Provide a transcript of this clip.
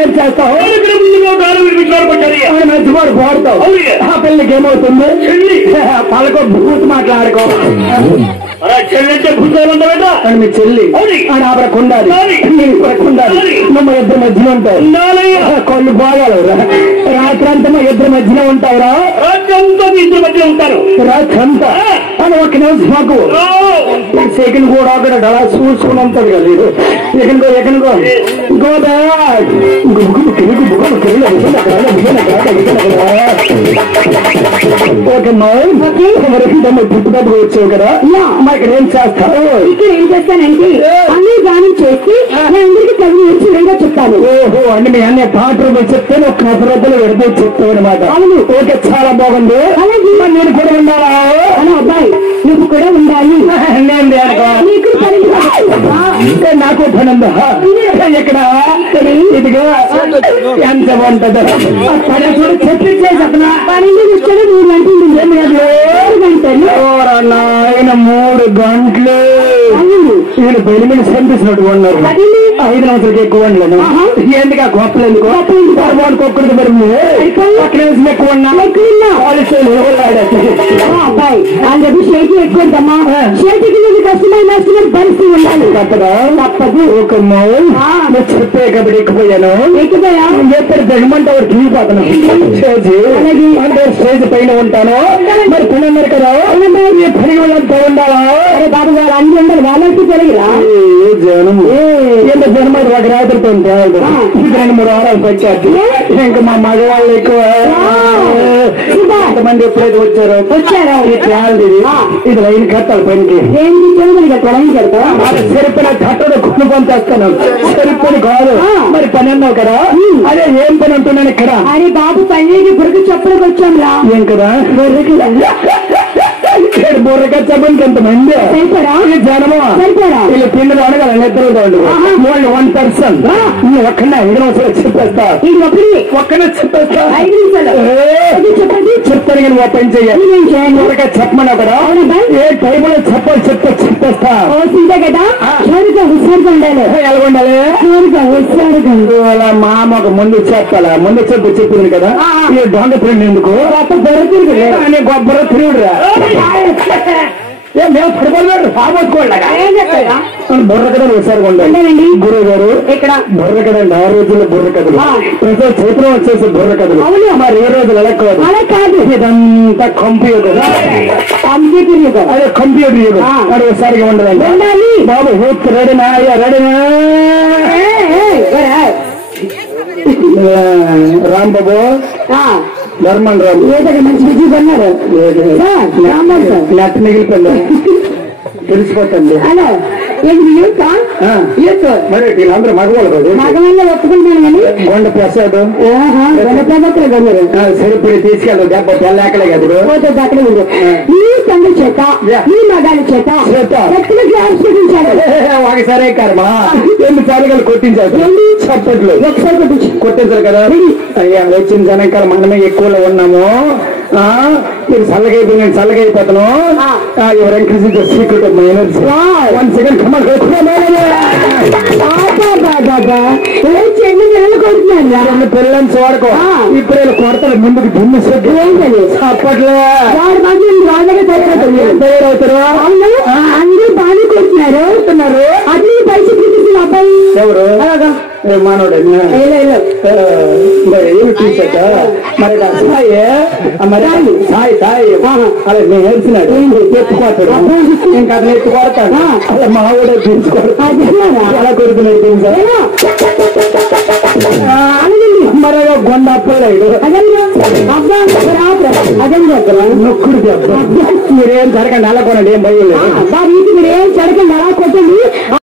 ఏం చేస్తావు మంచివాడు పోడతావు ఆ పిల్లకి ఏమవుతుంది పలకో భూత్ మాట్లాడుకో చెల్లంటే భూతాలు మీ చెల్లి ఆవిడ కొండాలి కొండాలి మా ఇద్దరి మధ్యలో ఉంటావు కొన్ని బాగాలు రాత్రి అంతా మా ఇద్దరి మధ్యలో ఉంటావురా రాత్రంతా మీ ఇద్దరి మధ్యలో ఉంటారు రాత్రంతా అని ఒక నిమిషం మాకు సెకండ్ కూడా అక్కడ అలా చూసుకుని ఉంటాడు కదా ఎక్కడికో ఎక్కడికో గోదా ఓకే పుట్టుకట్టుకు వచ్చావు కదా మా ఇక్కడ ఏం చేస్తావు ఇక్కడ ఏం చేస్తానంటే అన్ని గానం చేసి అందరికి చదివి వచ్చి విధంగా చెప్తాను ఓహో అంటే మీ అన్నీ పాటలు చెప్తే ఒక కథరద్దలు విడత చెప్తావు అనమాట అవును ఓకే చాలా బాగుంది అలాగే నేను కూడా ఉండాలా అలా అబ్బాయి నువ్వు కూడా ఉండాలి నీకు పని నాకు పని ఉందా ఇక్కడ ఇదిగా ఎంత బాగుంటుందో పని కూడా చెప్పించేసి అతను పని ఇచ్చాడు 3 గంటలు ఆయన 3 గంటలు వీళ్ళు పెళ్లి మీద సంపిస్తున్నట్టు ఉన్నారు 5 నిమిషాలకి ఎక్కువ ఉండలేదు ఎందుకు ఆ గొప్పలు ఎందుకు ఒక్కడికి మరి ఒక్క నిమిషం ఎక్కువ ఉన్నా అబ్బాయి అని చెప్పి షేకి ఎక్కువమ్మా షేకికి నీకు కష్టమైన పరిస్థితి ఉండాలి తప్పదా తప్పదు ఒక చెప్పే కాబట్టి ఎక్కిపోయాను ఎక్కిపోయా చెప్పారు జగమంటే వాడు తీరిపోతాను అంటే స్టేజ్ పైన ఉంటాను మరి పని ఉన్నారు కదా పని వాళ్ళంతా ఉండాలా అరే బాబు గారు అన్ని ఉండాలి వాళ్ళకి తెలియదా జనం ఎంత జనం ఒక రాత్రితో ఉంటాడు 2-3 వారాలు పచ్చారు ఇంకా మా మగవాళ్ళు ఎక్కువ ఎంతమంది ఎప్పుడైతే వచ్చారో ఇది లైన్ కట్టాలి పనికి సరిపోయిన కట్టలో కుళ్ళు పని చేస్తాను సరిపోయి కాదు మరి పని అన్నావు కదా అదే ఏం పని అంటున్నాను ఇక్కడ అరే బాబు పనికి బుర్రకి చెప్పడానికి వచ్చాం రా ఏం కదా బుర్రగా చెప్పడానికి ఎంతమంది జనము వీళ్ళు పిల్లలు అడగాల నిద్రలు 1 పర్సన్ ఒక్కనే 5 నిమిషాలు చెప్పేస్తా ఒక్కనే చెప్పేస్తా 5 నిమిషాలు చెప్పండి చెప్తాను కానీ ఓ పని చెయ్యాలి బుర్రగా చెప్పమని అక్కడ ఏ టైంలో చెప్పాలి చెప్పేస్తా కదా హుషారుగా ఉండాలి ఎలా ఉండాలి హుషారుగా మామ ఒక ముందు చెప్పాలా ముందు చెప్పింది కదా ఈ దొంగ ఫ్రెండ్ ఎందుకు బుర్ర తిరుగుడురా మేము పడుకోలేదు బాగొట్టుకోండి బుర్రకథలు హుషారుగా ఉండాలి గురువు గారు ఇక్కడ బుర్రకథండి ఆ రోజుల్లో బుర్రకథలు ప్రతి చేతిలో వచ్చేసి బుర్రకథలు మరి ఏ రోజులు ఎలా కాదు అలా కాదు ఇదంతా కంప్యూటర్ యుగం అదే కంప్యూటర్ యుగం అది హుషారుగా ఉండాలండి బాబు హూత్ రెడీనా రెడీనా రాంబాబు ధర్మన్ రామ్ ఏదైనా మంచి విజయ్ కొన్నారు నెట్ మిగిలిపోయింది తెలిసిపోతుంది హలో మరి వీళ్ళందరూ మగవాళ్ళు మగవాళ్ళు ఒప్పుకుంటాను కానీ గొండ ప్రసాద్ సరిపడి తీసుకెళ్ళదు దెబ్బ పెళ్ళాకలే కదా అక్కడే ఉంది నీ తండ్రి చేత నీ మగాలి చేత ఒకసారి కర్మ 2 సార్లు కొట్టించారు చప్పట్లు ఒకసారి కొట్టించారు కదా వచ్చిన జనకాల మనమే ఎక్కువలో ఉన్నాము మీరు చల్లగైపోయి నేను చల్లగైపోతాను ఎవరు encourage secret of my energy 1 second పిల్లల్ని చూడకో ఇప్పుడు కొడతారు ముందుకు దుమ్ము అప్పట్లో తయారవుతారు అందరూ బాగా కొడుతున్నారు అది పైసలు చూపిస్తున్న అబ్బాయి ఎవరు మానవుడు ఏమి చూసాక మరి సాయి సాయి సాయి అలా నేను తెలిసినాడు ఎత్తుకోతాడు ఇంకా అతను ఎత్తుకోడతాడు అలా మావాడే తీసుకోడు అలా కొడుతున్నాడు తెలుసా మరి గొండ అప్పలేదు నొక్కుడు మీరేం జరగండి అలా కొనండి ఏం భయం లేదు మీరేం జరగండి అలా కొట్టండి